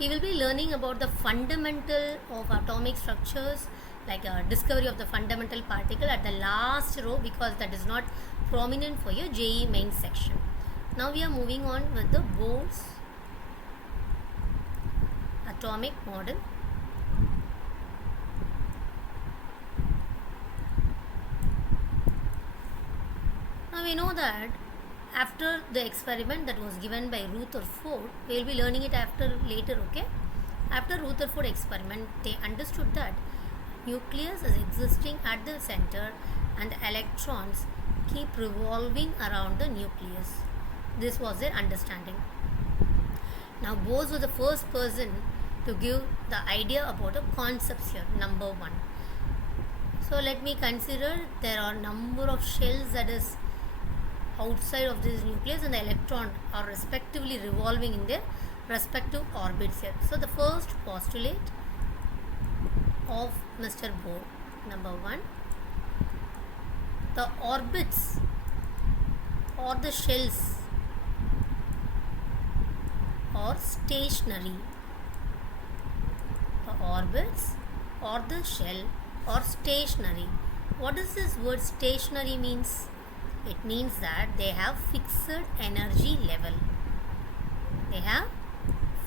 We will be learning about the fundamental of atomic structures, like discovery of the fundamental particle at the last row, because that is not prominent for your JEE main section. Now we are moving on with the Bohr's atomic model. Now we know that after the experiment that was given by Rutherford, we will be learning it later, okay? After Rutherford experiment, they understood that nucleus is existing at the center and the electrons keep revolving around the nucleus. This was their understanding. Now Bose was the first person to give the idea about the concepts here, number one. So let me consider there are number of shells that is outside of this nucleus, and the electron are respectively revolving in their respective orbits here. So the first postulate of Mr. Bohr, number one, the orbits or the shells are stationary. The orbits or the shell are stationary. What does this word stationary means? It means that they have fixed energy level. They have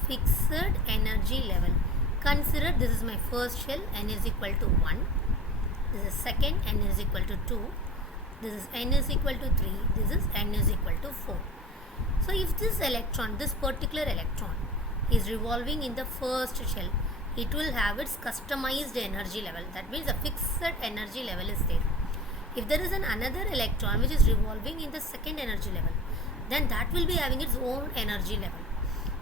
fixed energy level. Consider this is my first shell, n is equal to 1. This is second, n is equal to 2. This is n is equal to 3. This is n is equal to 4. So if this electron, this particular electron is revolving in the first shell, it will have its customized energy level. That means a fixed energy level is there. If there is another electron which is revolving in the second energy level, then that will be having its own energy level.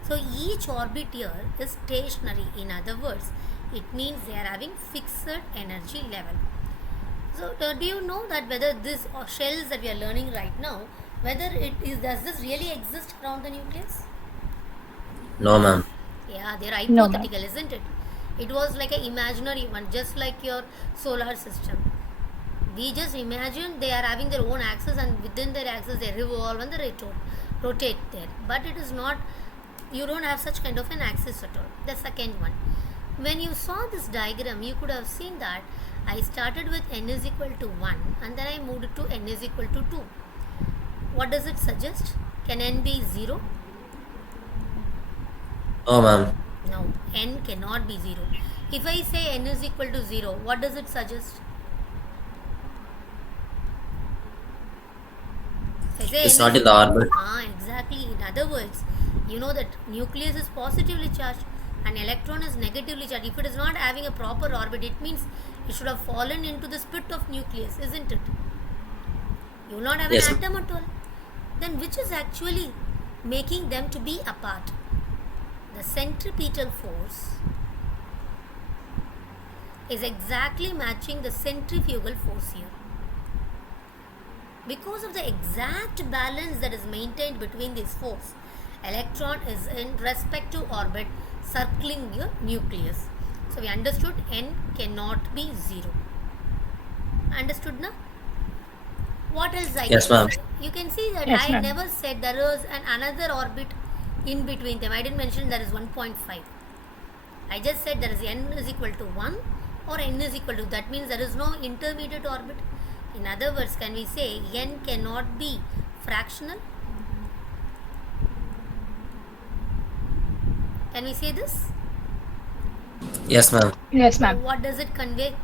So each orbit here is stationary. In other words, it means they are having fixed energy level. So do you know that whether this shells that we are learning right now, whether does this really exist around the nucleus? No, ma'am. Yeah, they're No, hypothetical, isn't it? It was like an imaginary one, just like your solar system. We just imagine they are having their own axis, and within their axis they revolve and they rotate there. But it is not, you don't have such kind of an axis at all. The second one, when you saw this diagram, you could have seen that I started with n is equal to 1 and then I moved to n is equal to 2. What does it suggest? Can n be 0? No, ma'am. No, n cannot be 0. If I say n is equal to 0, what does it suggest? It's not in the orbit. Exactly. In other words, you know that nucleus is positively charged and electron is negatively charged. If it is not having a proper orbit, it means it should have fallen into the spit of nucleus, isn't it? You will not have Yes, an ma'am. atom at all. Then which is actually making them to be apart? The centripetal force is exactly matching the centrifugal force here. Because of the exact balance that is maintained between these force, electron is in respective orbit circling your nucleus. So we understood n cannot be 0. Understood now? What else I Yes, can ma'am. say? You can see that Yes, I ma'am. never said there was another orbit in between them. I didn't mention there is 1.5. I just said there is n is equal to 1 or n is equal to. That means there is no intermediate orbit. In other words, can we say n cannot be fractional? Can we say this? Yes, ma'am. Yes, So ma'am. what does it convey?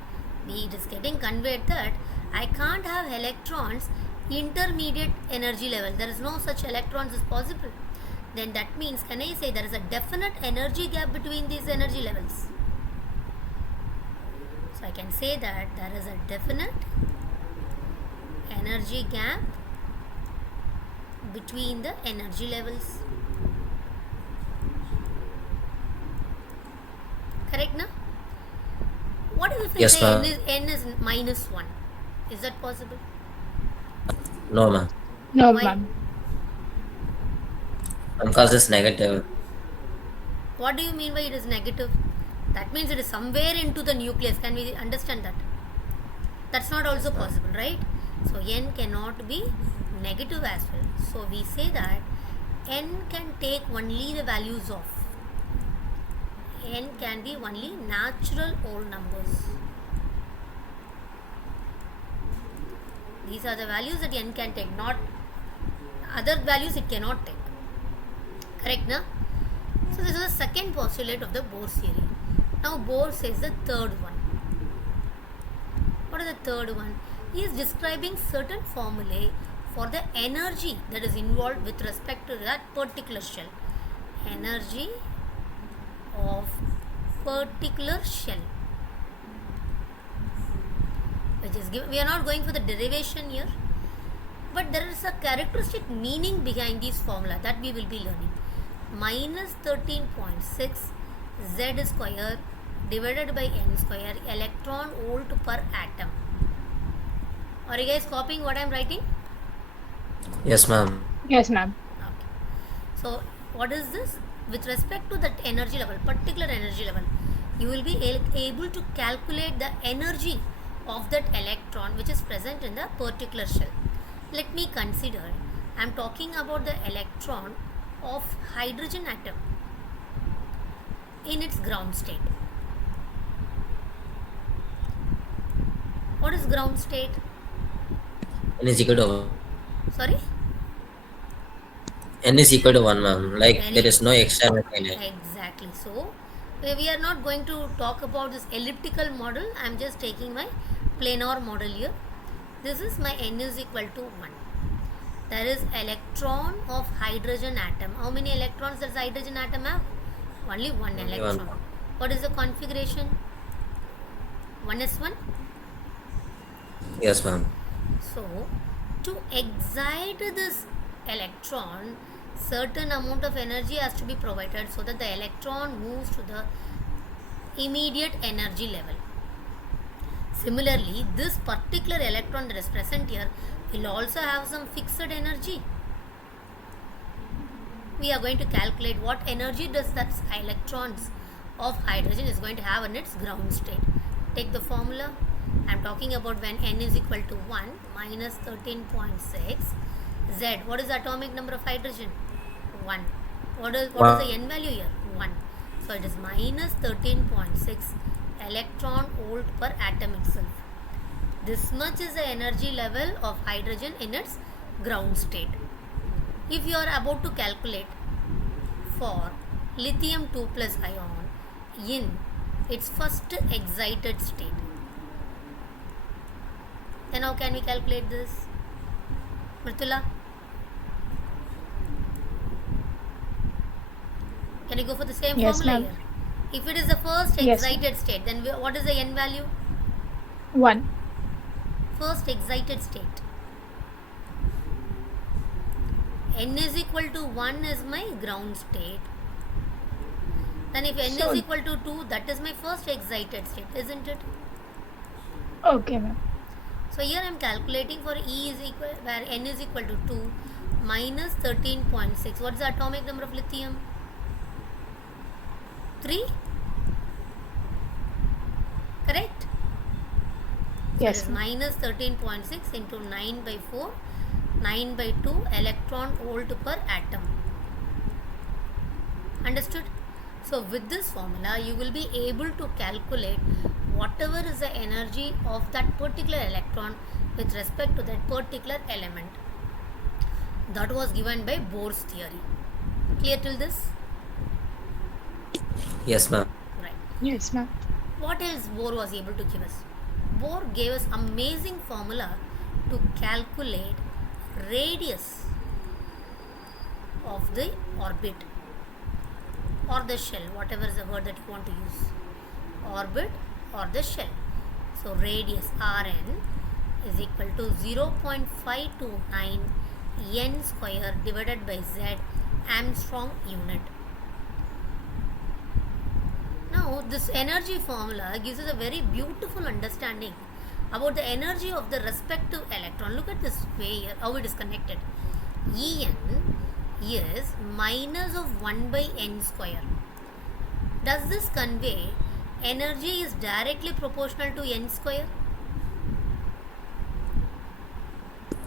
It is getting conveyed that I can't have electrons intermediate energy level. There is no such electrons is possible. Then that means, can I say there is a definite energy gap between these energy levels? So I can say that there is a definite energy gap between the energy levels. Correct, na? What if I Yes, say ma'am. n is minus 1? Is that possible? No, ma'am. No, Why? ma'am. Because it's negative. What do you mean by it is negative? That means it is somewhere into the nucleus. Can we understand that? That's not also possible, right? So n cannot be negative as well. So we say that n can take only the values of n can be only natural whole numbers. These are the values that n can take, not other values it cannot take. Correct, na? So this is the second postulate of the Bohr's theory. Now Bohr says the third one. What is the third one? He is describing certain formulae for the energy that is involved with respect to that particular shell. Energy of particular shell. Which is given. We are not going for the derivation here, but there is a characteristic meaning behind these formula that we will be learning. Minus 13.6 Z square divided by n square electron volt per atom. Are you guys copying what I am writing? Yes, ma'am. Yes, ma'am. Okay. So what is this? With respect to that energy level, particular energy level, you will be able to calculate the energy of that electron which is present in the particular shell. Let me consider, I am talking about the electron of hydrogen atom in its ground state. What is ground state? N is equal to Sorry? N is equal to 1, ma'am. Like N there is- is no extra in it. Exactly. So, we are not going to talk about this elliptical model. I am just taking my planar model here. This is my n is equal to 1. There is electron of hydrogen atom. How many electrons does hydrogen atom have? Only one Only electron. one. What is the configuration? 1s1. Yes, ma'am. So, to excite this electron, certain amount of energy has to be provided so that the electron moves to the immediate energy level. Similarly, this particular electron that is present here will also have some fixed energy. We are going to calculate what energy does that electrons of hydrogen is going to have in its ground state. Take the formula. I am talking about when n is equal to 1 minus 13.6 Z. What is the atomic number of hydrogen? 1. What is the n value here? 1. So it is minus 13.6 electron volt per atom itself. This much is the energy level of hydrogen in its ground state. If you are about to calculate for lithium 2 plus ion in its first excited state, then how can we calculate this? Mritula? Can you go for the same Yes, formula ma'am. here? If it is the first Yes. excited state, then what is the n value? 1. First excited state. N is equal to 1 is my ground state. Then if n So- is equal to 2, that is my first excited state, isn't it? Okay, ma'am. So here I am calculating for E is equal, where n is equal to 2 minus 13.6. What is the atomic number of lithium? 3? Correct? So Yes, it is ma'am. minus 13.6 into 9 by 4, 9 by 2 electron volt per atom. Understood? So with this formula, you will be able to calculate whatever is the energy of that particular electron with respect to that particular element. That was given by Bohr's theory. Clear till this? Yes, ma'am. Right. Yes, ma'am. What else Bohr was able to give us? Bohr gave us amazing formula to calculate radius of the orbit or the shell, whatever is the word that you want to use. Orbit or the shell. So radius Rn is equal to 0.529 n square divided by Z Armstrong unit. Now this energy formula gives us a very beautiful understanding about the energy of the respective electron. Look at this way here, how it is connected. En is minus of 1 by n square. Does this convey energy is directly proportional to n square?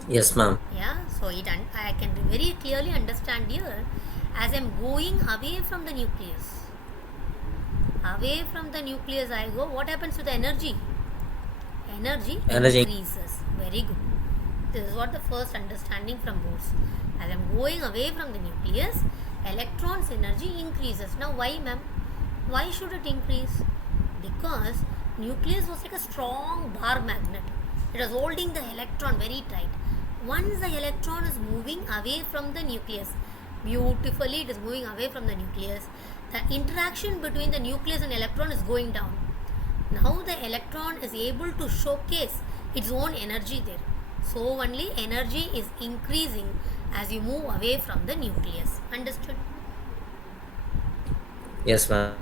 Yes, ma'am. Yeah, so I can very clearly understand here as I am going away from the nucleus. Away from the nucleus I go, what happens to the energy? Energy Energy. increases. Very good. This is what the first understanding from Bohr's. As I'm going away from the nucleus, electrons energy increases. Now why, ma'am? Why should it increase? Because nucleus was like a strong bar magnet. It was holding the electron very tight. Once the electron is moving away from the nucleus, beautifully it is moving away from the nucleus, the interaction between the nucleus and electron is going down. Now the electron is able to showcase its own energy there. So only energy is increasing as you move away from the nucleus. Understood? Yes, ma'am.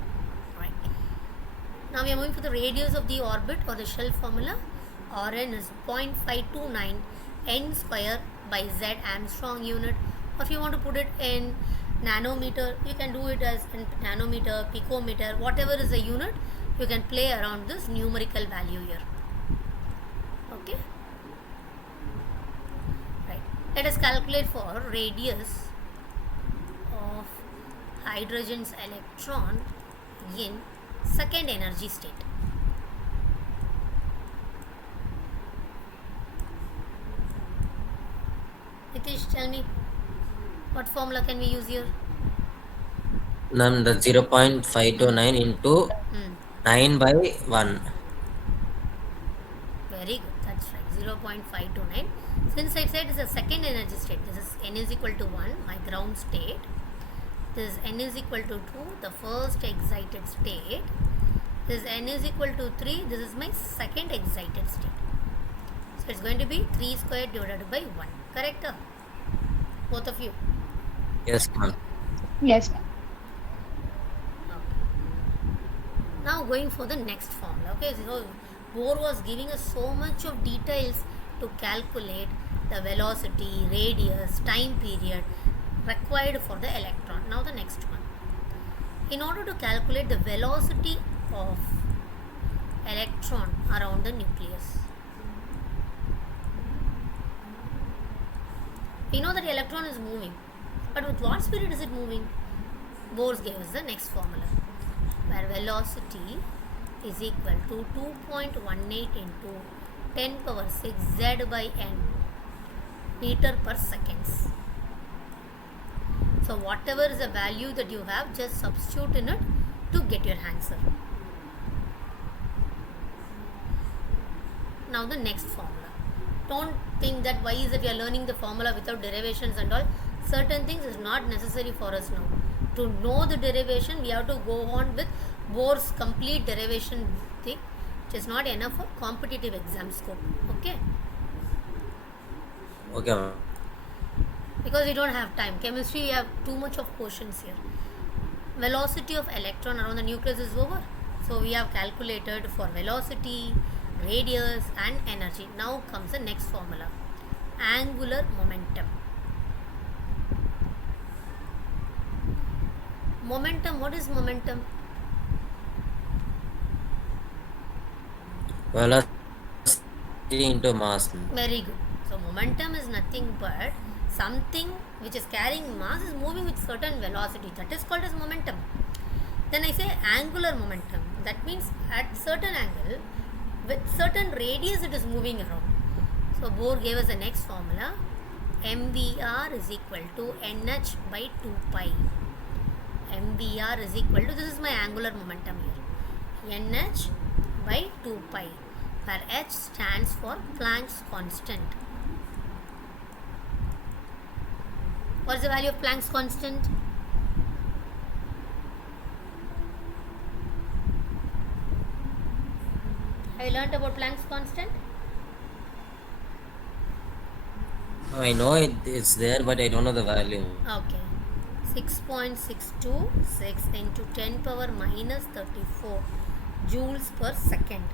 Right. Now we are moving for the radius of the orbit or the shell formula. Rn is 0.529 n square by z Armstrong unit. Or if you want to put it in nanometer, you can do it as in nanometer, picometer, whatever is the unit, you can play around this numerical value here. Okay? Right. Let us calculate for radius of hydrogen's electron in second energy state. Nitish, tell me what formula can we use here? Ma'am, the 0.529 into Hmm. 9 by 1. Very good. That's right. 0.529. Since I said it's a second energy state, this is n is equal to 1, my ground state. This is n is equal to 2, the first excited state. This n is equal to 3, this is my second excited state. So it's going to be 3 squared divided by 1. Correct? Both of you. Yes, ma'am. Yes, ma'am. Okay. Now going for the next formula. Okay, so Bohr was giving us so much of details to calculate the velocity, radius, time period required for the electron. Now the next one. In order to calculate the velocity of electron around the nucleus, we know that the electron is moving, but with what speed is it moving? Bohr gave us the next formula, where velocity is equal to 2.18 into 10 power 6 z by n meter per seconds. So whatever is the value that you have, just substitute in it to get your answer. Now the next formula. Don't think that why is it we are learning the formula without derivations and all. Certain things is not necessary for us now. To know the derivation, we have to go on with Bohr's complete derivation thing, which is not enough for competitive exam scope. Okay? Okay, ma'am. Because we don't have time. Chemistry, we have too much of questions here. Velocity of electron around the nucleus is over. So we have calculated for velocity, radius and energy. Now comes the next formula. Angular momentum. Momentum, what is momentum? Velocity into mass. Very good. So momentum is nothing but something which is carrying mass is moving with certain velocity. That is called as momentum. Then I say angular momentum. That means at certain angle, with certain radius it is moving around. So Bohr gave us the next formula. mvr is equal to nh by 2 pi. mvr is equal to, this is my angular momentum here, nh by 2 pi, where h stands for Planck's constant. What is the value of Planck's constant? Have you learnt about Planck's constant? I know it's there, but I don't know the value. Okay. 6.626 into 10 power minus 34 joules per second.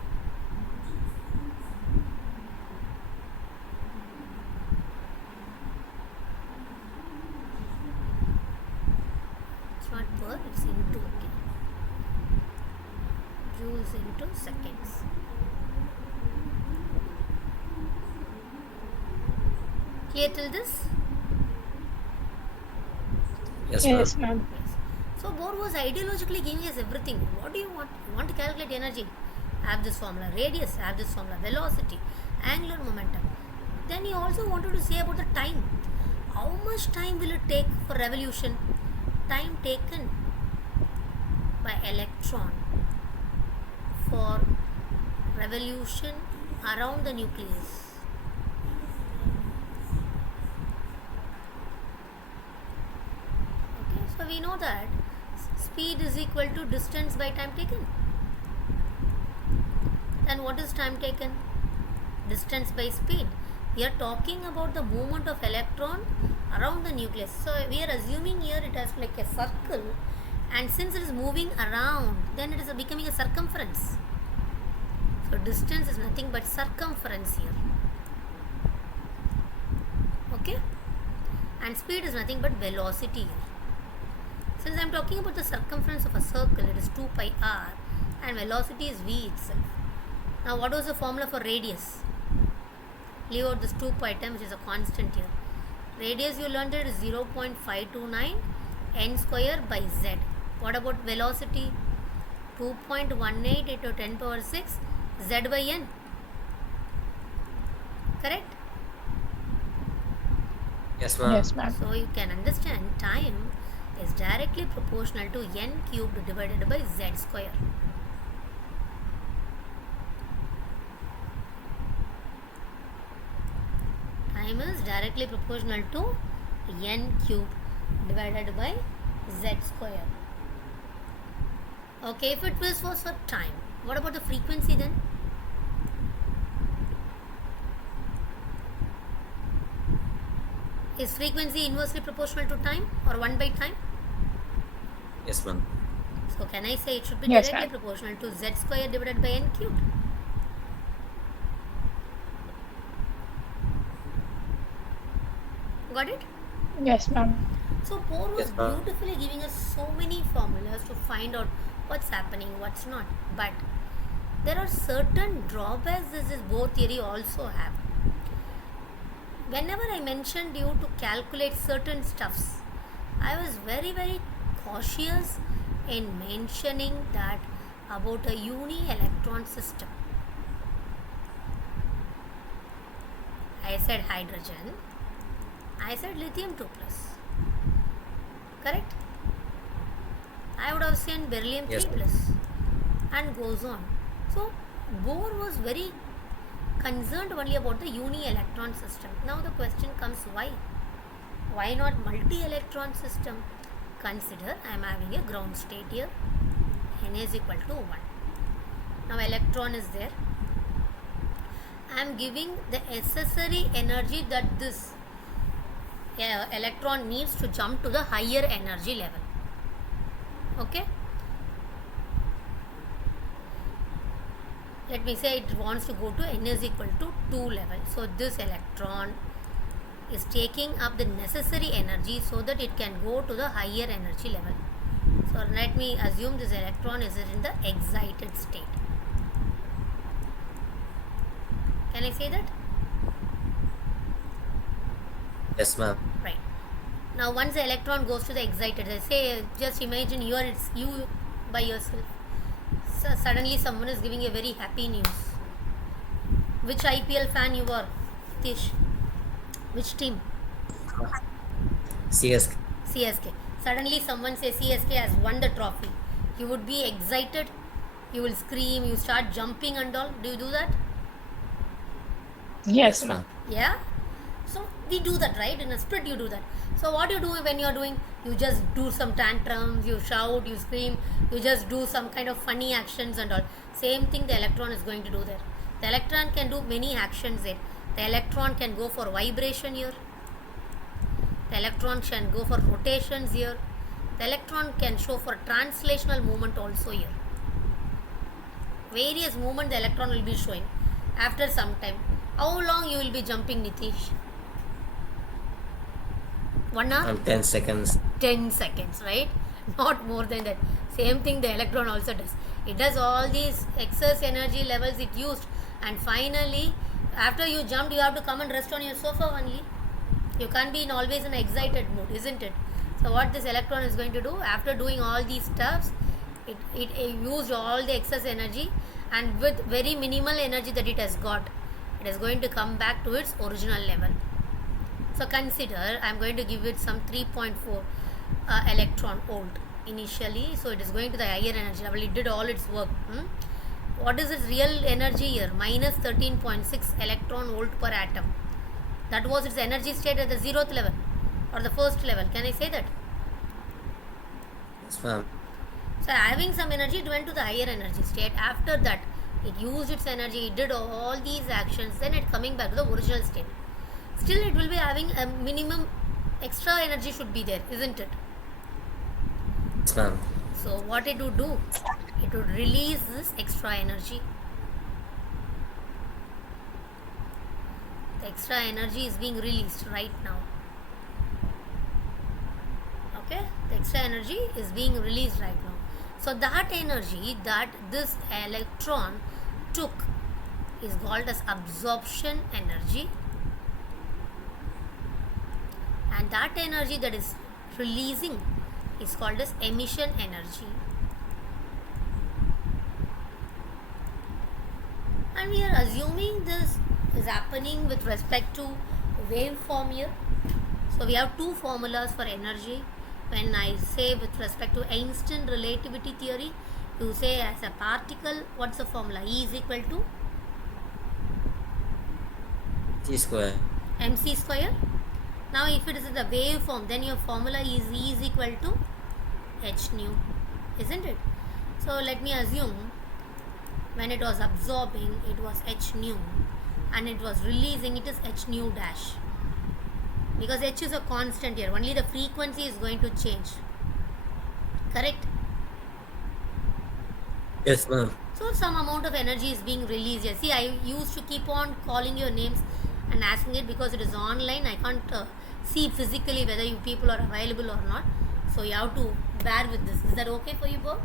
It's not per, it's into. Okay. Joules into seconds. Clear till this? Yes, ma'am. Yes, ma'am. Yes. So Bohr was ideologically giving us everything. What do you want? You want to calculate energy? Have this formula. Radius, have this formula. Velocity, angular momentum. Then he also wanted to say about the time. How much time will it take for revolution? Time taken by electron for revolution around the nucleus. Okay, so we know that speed is equal to distance by time taken. Then what is time taken? Distance by speed. We are talking about the movement of electron around the nucleus. So we are assuming here it has like a circle, and since it is moving around, then it is becoming a circumference. So distance is nothing but circumference here. Okay? And speed is nothing but velocity here. Since I am talking about the circumference of a circle, it is 2 pi r, and velocity is v itself. Now what was the formula for radius? Leave out this 2 pi term, which is a constant here. Radius you learned it is 0.529 n square by z. What about velocity? 2.18 into 10 power 6 z by n. Correct? Yes, ma'am. Yes, ma'am. So you can understand time is directly proportional to n cubed divided by z square. Time is directly proportional to n cubed divided by z square. Okay, if it was for time, what about the frequency then? Is frequency inversely proportional to time or 1 by time? Yes, ma'am. So can I say it should be Yes, directly ma'am. proportional to z square divided by n cubed? Got it? Yes, ma'am. So Bohr was Yes, ma'am. beautifully giving us so many formulas to find out what's happening, what's not. But there are certain drawbacks this Bohr theory also have. Whenever I mentioned you to calculate certain stuffs, I was very cautious in mentioning that about a uni-electron system. I said hydrogen, I said lithium 2 plus. Correct? I would have said beryllium 3 Yes, ma'am. plus, and goes on. So Bohr was very concerned only about the uni-electron system. Now the question comes, why? Why not multi-electron system? Consider I am having a ground state here. N is equal to 1. Now electron is there. I am giving the necessary energy that this electron needs to jump to the higher energy level. Okay? Let me say it wants to go to n is equal to 2 level. So this electron is taking up the necessary energy so that it can go to the higher energy level. So let me assume this electron is in the excited state. Can I say that? Yes, ma'am. Right. Now once the electron goes to the excited, I say just imagine it's you by yourself. So suddenly someone is giving a very happy news. Which IPL fan you are, Tish? Which team? CSK. CSK. Suddenly someone says CSK has won the trophy. You would be excited. You will scream. You start jumping and all. Do you do that? Yes, Yes, ma'am. ma'am. Yeah. So we do that, right? In a split you do that. So what you do when you are doing, you just do some tantrums, you shout, you scream, you just do some kind of funny actions and all. Same thing the electron is going to do there. The electron can do many actions there. The electron can go for vibration here. The electron can go for rotations here. The electron can show for translational movement also here. Various movement the electron will be showing after some time. How long you will be jumping, Nitish? 1 hour? 10 seconds. 10 seconds, right? Not more than that. Same thing the electron also does. It does all these excess energy levels it used, and finally after you jumped you have to come and rest on your sofa only. You can't be always in an excited mood, isn't it? So what this electron is going to do, after doing all these steps, it used all the excess energy, and with very minimal energy that it has got, it is going to come back to its original level. So consider I am going to give it some 3.4 electron volt initially. So it is going to the higher energy level. It did all its work. What is its real energy here? Minus 13.6 electron volt per atom. That was its energy state at the 0th level or the first level. Can I say that? Yes, ma'am. So having some energy, it went to the higher energy state. After that, it used its energy, it did all these actions, then it coming back to the original state. Still, it will be having a minimum extra energy should be there, isn't it? Yes, ma'am. So what it would do? It would release this extra energy. The extra energy is being released right now. Okay, the extra energy is being released right now. So that energy that this electron took is called as absorption energy, and that energy that is releasing is called as emission energy. And we are assuming this is happening with respect to waveform here. So we have two formulas for energy. When I say with respect to Einstein relativity theory, you say as a particle, what's the formula? E is equal to T square. mc square. Now if it is in the waveform, then your formula is E is equal to h nu, isn't it? So let me assume when it was absorbing, it was h nu, and it was releasing, it is h nu dash. Because h is a constant here, only the frequency is going to change. Correct? Yes, ma'am. So some amount of energy is being released here. See, I used to keep on calling your names and asking it because it is online. I can't see physically whether you people are available or not. So you have to bear with this. Is that okay for you both?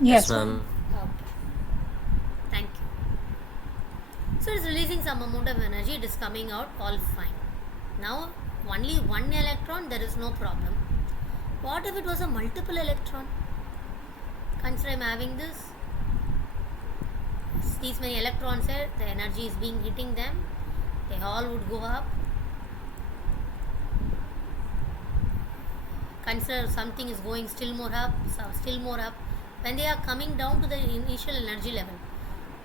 Yes, ma'am. Okay. Thank you. So it's releasing some amount of energy. It is coming out all fine. Now only one electron, there is no problem. What if it was a multiple electron? Consider I am having this. These many electrons here, the energy is being hitting them. They all would go up. Consider something is going still more up, still more up. When they are coming down to the initial energy level,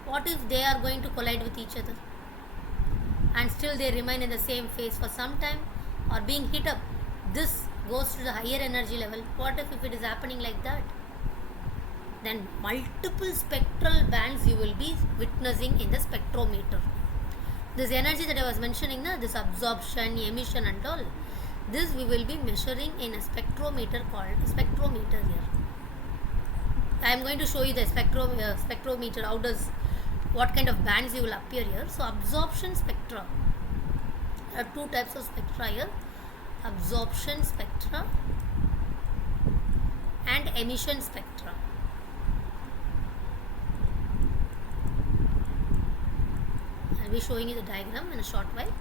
what if they are going to collide with each other? And still they remain in the same phase for some time or being hit up. This goes to the higher energy level. What if it is happening like that? Then multiple spectral bands you will be witnessing in the spectrometer. This energy that I was mentioning, this absorption, emission and all, this we will be measuring in a spectrometer called spectrometer here. I am going to show you the spectrometer, what kind of bands you will appear here. So absorption spectra. There are two types of spectra here. Absorption spectra and emission spectra. I'll be showing you the diagram in a short while.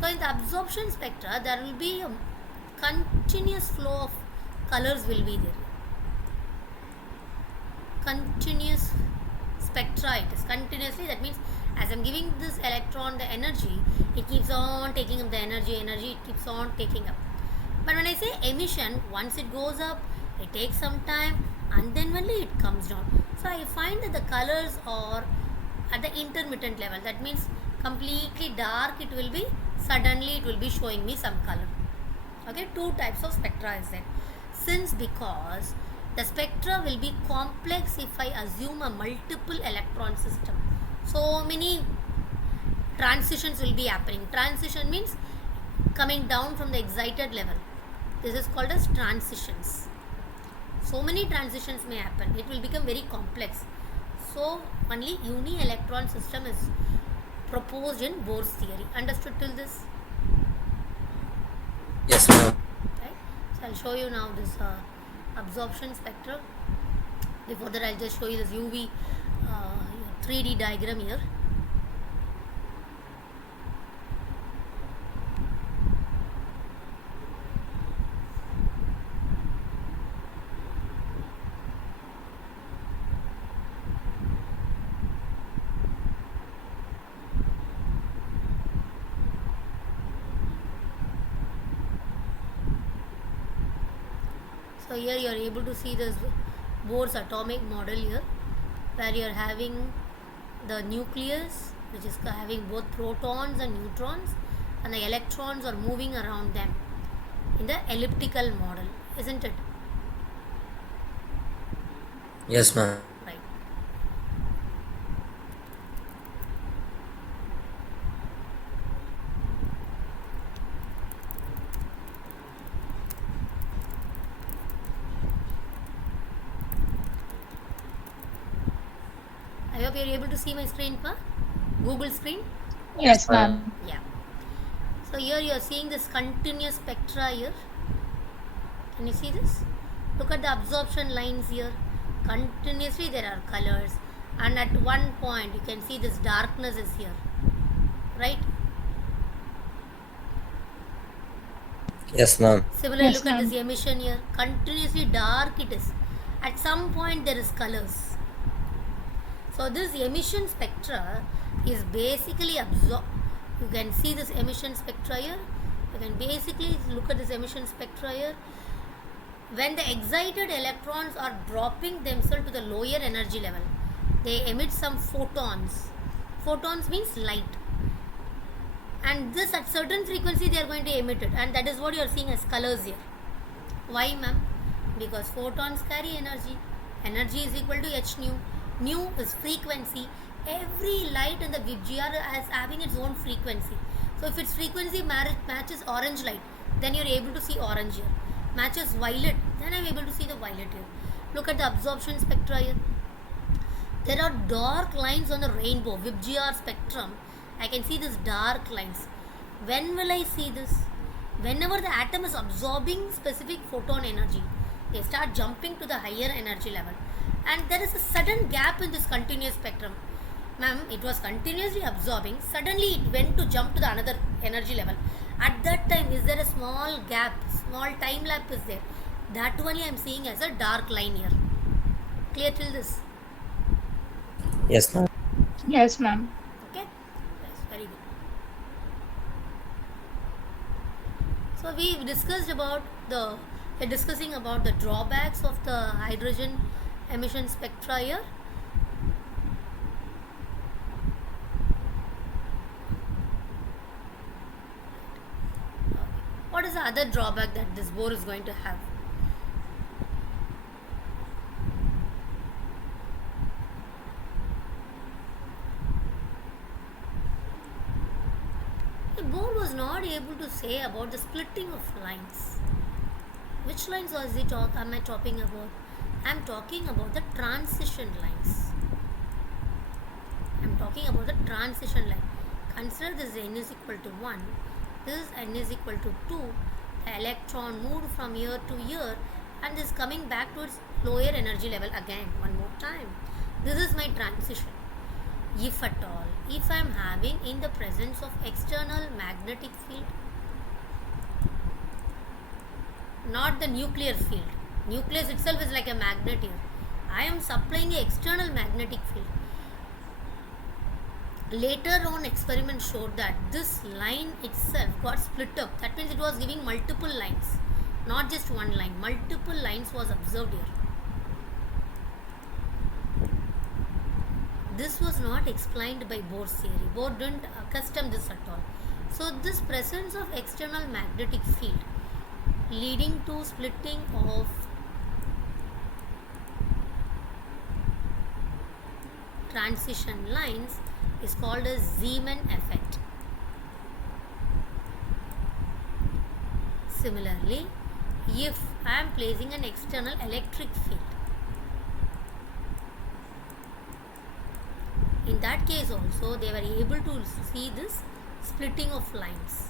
So in the absorption spectra, there will be a continuous flow of colors will be there. Continuous spectra, it is continuously. That means as I'm giving this electron the energy, it keeps on taking up the energy, it keeps on taking up. But when I say emission, once it goes up, it takes some time and then only it comes down. So I find that the colors are at the intermittent level. That means completely dark it will be, suddenly it will be showing me some color. Okay, two types of spectra is there. Since because the spectra will be complex if I assume a multiple electron system. So many transitions will be happening. Transition means coming down from the excited level. This is called as transitions. So many transitions may happen. It will become very complex. So only uni-electron system is proposed in Bohr's theory. Understood till this? Yes, ma'am. Right? So I'll show you now this absorption spectra. Before that, I'll just show you this UV 3D diagram here. So here you are able to see this Bohr's atomic model here, where you are having the nucleus, which is having both protons and neutrons, and the electrons are moving around them in the elliptical model, isn't it? Yes, ma'am. Right. I hope you are able to see my screen, pa? Google screen. Yes, ma'am. Yeah. So here you are seeing this continuous spectra here. Can you see this? Look at the absorption lines here. Continuously there are colors, and at one point you can see this darkness is here, right? Yes, ma'am. Similarly, Yes, look at this ma'am. emission here. Continuously dark it is. At some point there is colors. So this emission spectra is basically absorb. You can see this emission spectra here. You can basically look at this emission spectra here. When the excited electrons are dropping themselves to the lower energy level, they emit some photons. Photons means light. And this at certain frequency they are going to emit it, and that is what you are seeing as colors here. Why, ma'am? Because photons carry energy. Energy is equal to h nu. Nu is frequency. Every light in the VGR is having its own frequency. So if its frequency matches orange light, then you are able to see orange here. Matches violet, then I am able to see the violet here. Look at the absorption spectra here. There are dark lines on the rainbow VGR spectrum. I can see these dark lines. When will I see this? Whenever the atom is absorbing specific photon energy, they start jumping to the higher energy level. And there is a sudden gap in this continuous spectrum. Ma'am, it was continuously absorbing. Suddenly it went to jump to the another energy level. At that time, is there a small gap, small time lapse is there? That only I am seeing as a dark line here. Clear till this? Yes, ma'am. Yes, ma'am. Okay? Yes, very good. So we've discussed about we're discussing about the drawbacks of the hydrogen emission spectra here. What is the other drawback that this Bohr is going to have? The Bohr was not able to say about the splitting of lines. Which lines am I talking about? I am talking about the transition lines. I am talking about the transition line. Consider this n is equal to 1. This n is equal to 2. The electron moved from here to here and is coming back to its lower energy level again one more time. This is my transition. If at all, if I am having in the presence of external magnetic field, not the nuclear field. Nucleus itself is like a magnet here. I am supplying an external magnetic field. Later on, experiment showed that this line itself got split up. That means it was giving multiple lines, not just one line. Multiple lines was observed here. This was not explained by Bohr's theory. Bohr didn't accustom this at all. So this presence of external magnetic field leading to splitting of transition lines is called a Zeeman effect. Similarly, if I am placing an external electric field, in that case also they were able to see this splitting of lines,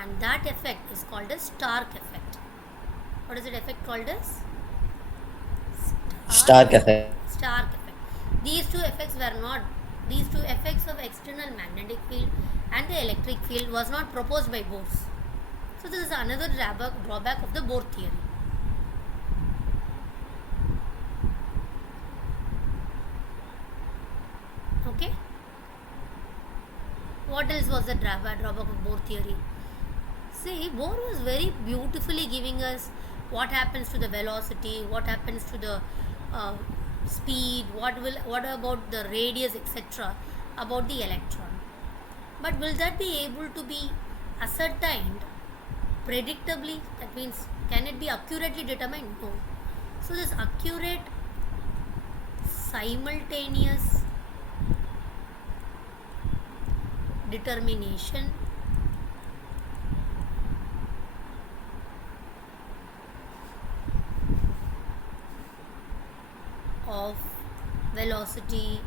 and that effect is called a Stark effect. What is that effect called as? Stark effect. Stark effect. These two effects of external magnetic field and the electric field was not proposed by Bohr. So this is another drawback of the Bohr theory. Okay. What else was the drawback of Bohr theory? See, Bohr was very beautifully giving us what happens to the velocity, what happens to the uh, speed, what about the radius, etc. about the electron. But will that be able to be ascertained predictably? That means, can it be accurately determined? No. So this accurate simultaneous determination of velocity,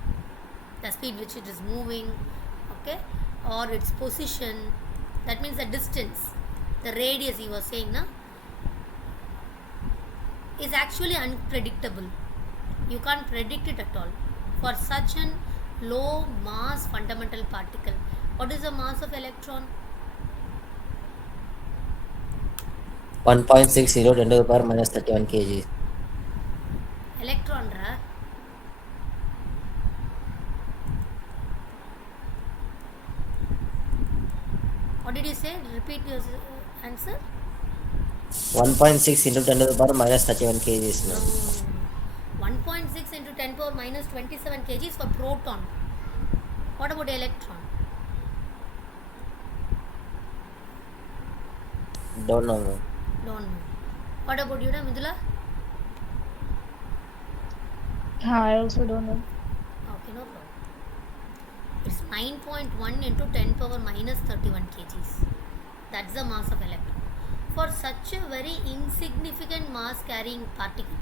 the speed which it is moving, okay, or its position, that means the distance, the radius he was saying, na, is actually unpredictable. You can't predict it at all for such an low mass fundamental particle. What is the mass of electron? 1.6 into 10 to the power minus 31 kg. Electron, ra. What did you say? Repeat your answer. 1.6 into 10 to the power minus 31 kgs, No. ma'am. 1.6 into 10 power minus 27 kg for proton. What about electron? Don't know, ma'am. Don't know. What about you, Midula? I also don't know. Okay, no problem. It's 9.1 into 10 power minus 31 kgs. That's the mass of electron. For such a very insignificant mass carrying particle,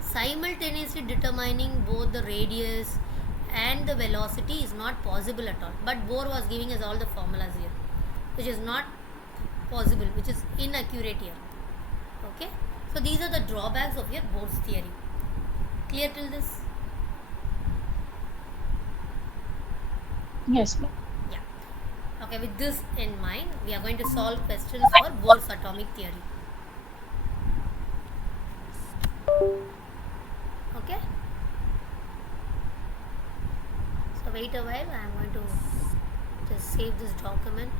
simultaneously determining both the radius and the velocity is not possible at all. But Bohr was giving us all the formulas here, which is not possible, which is inaccurate here. Okay, so these are the drawbacks of your Bohr's theory. Clear till this? Yes, ma'am. Yeah. Okay, with this in mind, we are going to solve questions for Bohr's atomic theory. Okay. So wait a while. I am going to just save this document.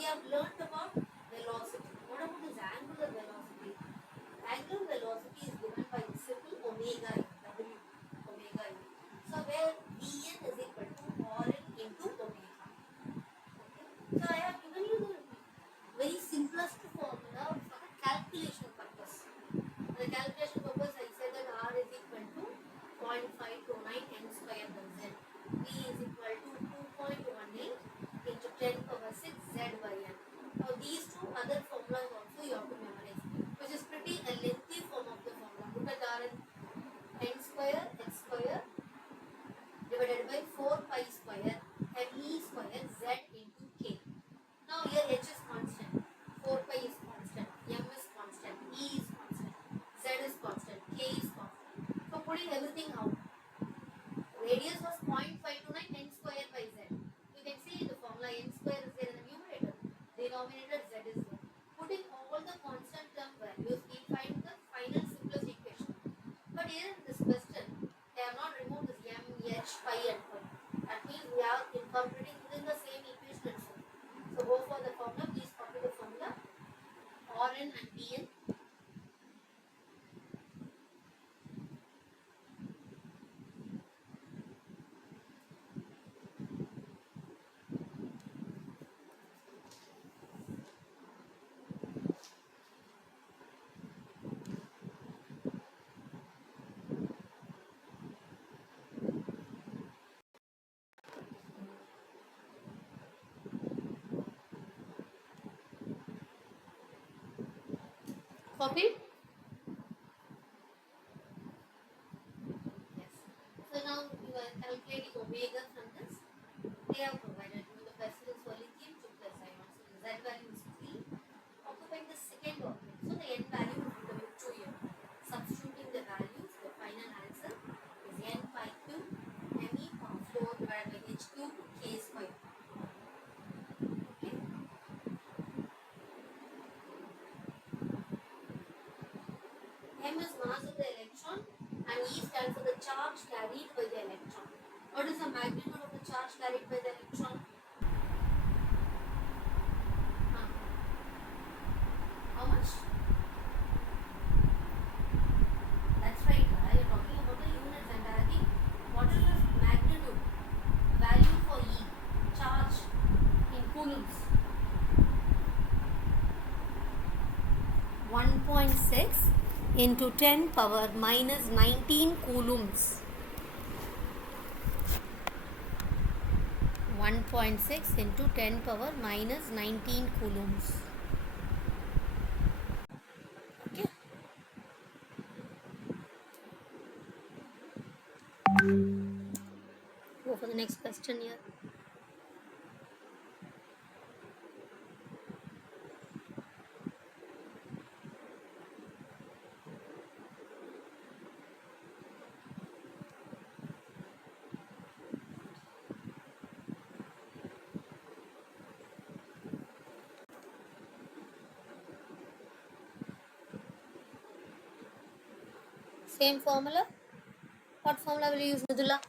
We have learned about velocity. What about this angular velocity? Angular velocity is given by the symbol omega u, W, omega u. So where Vn is equal to Rn into omega. Okay. So I have given you the very simplest formula for the calculation purpose. For the calculation purpose, I said that R is equal to 0.529 n square by z. V is equal to 2.18 into 10 power 6 z by n. Now these two other formulas also you have to memorize, which is pretty a lengthy form of the formula. Look at R n square x square divided by 4 pi square me square z into k. Now here h is constant, 4 pi is constant, m is constant, e is constant, z is constant, k is constant. So putting everything out, radius was 0.529 n square by z. You can see the formula n square is there in the numerator, denominator z is there. Putting all the constant term values, we find the final simplest equation. But here in this question, they have not removed this m, h, pi and phi. That means we are incorporating within the same equation itself. So go for the formula, please copy the formula, Rn and Pn. Copy? Yes. So now you are calculating omega from this. They have provided you the precedence for lithium 2 plus ion. So the z value is 3, occupying the second orbit. So the n value is becoming 2 here. Substituting the values, the final answer is n pi cube me power 4 divided by h cube k square. Okay. M is mass of the electron and E stands for the charge carried by the electron. What is the magnitude of the charge carried by the electron? How much? That's right. I am talking about the units and I think what is the magnitude value for E? Charge in coulombs. 1.6 into 10 power minus 19 coulombs. 1.6 into 10 power minus 19 coulombs. Okay. Go for the next question here. Same formula. What formula will you use, Nidula?